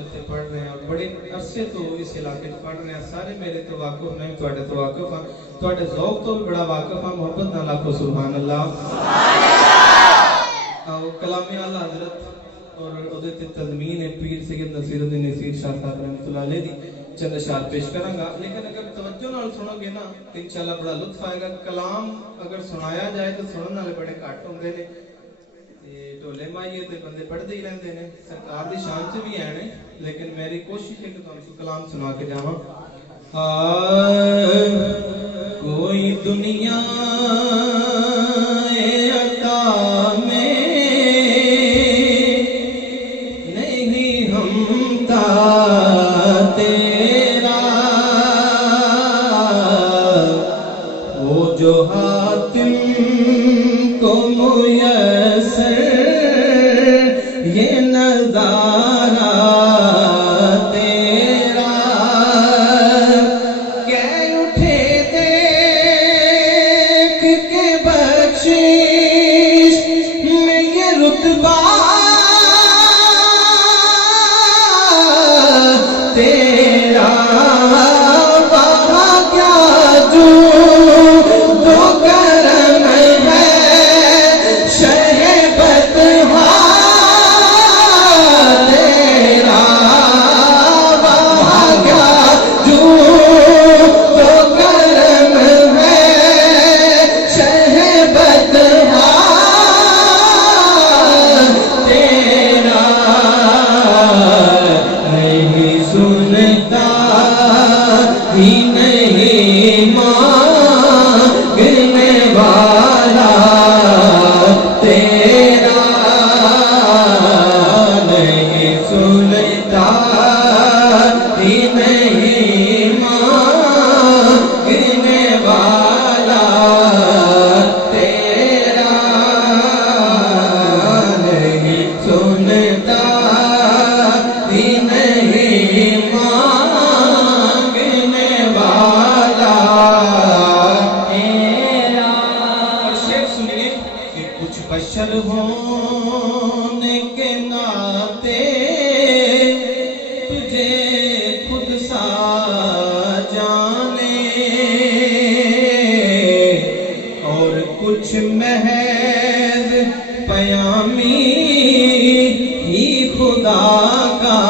اتنے پڑھ رہے ہیں اور بڑے عرصے تو اس علاقے پڑھ رہے ہیں. سارے میرے تو واقف نہیں, تواڈے تو واقف ہاں, تواڈے ذوق تو بھی بڑا واقف ہاں. محبت نال آکھو سبحان اللہ. کلام اعلیٰ حضرت اور اودے تے تضمین ہے پیر سید نصیر الدین نصیر شاہ صاحب رحمۃ اللہ علیہ دی چند اشعار پیش کروں گا. لیکن اگر توجہ نال سنو گے نا تو انشاءاللہ بڑا لطف آئے گا. کلام اگر سنایا جائے تو سنن والے بڑے گھٹ ہوندے نے, ٹولے مائیے تے بندے پڑھتے ہی رہندے نے, سرکار دی شان چ بھی ہیں, لیکن میری کوشش ہے کہ تم کو کلام سنا کے جاواں. کوئی دنیا عطا میں نہیں ہمتا تیرا, وہ جو حاتم کو میسر یہ نظارہ تیرا, کہ اٹھے دیکھ کے بخشش میں یہ رتبہ تیرا, وہاں کیا جو تو کرم ہے شہ بطحا تیرا, وہاں کیا جو تو کرم ہے شہ بطحا تیرا, نہیں سنتا ہی نہیں مانگنے والا تیرا, نہیں سنتا ہی نہیں مانگنے والا تیرا, نہیں سنتا ہی نہیں مانگنے والا تیرا. اور شعر سنیے کہ کچھ بشر ہونے کے ناطے تجھے خود سا جانے, اور کچھ محض پیامی ہی خدا کا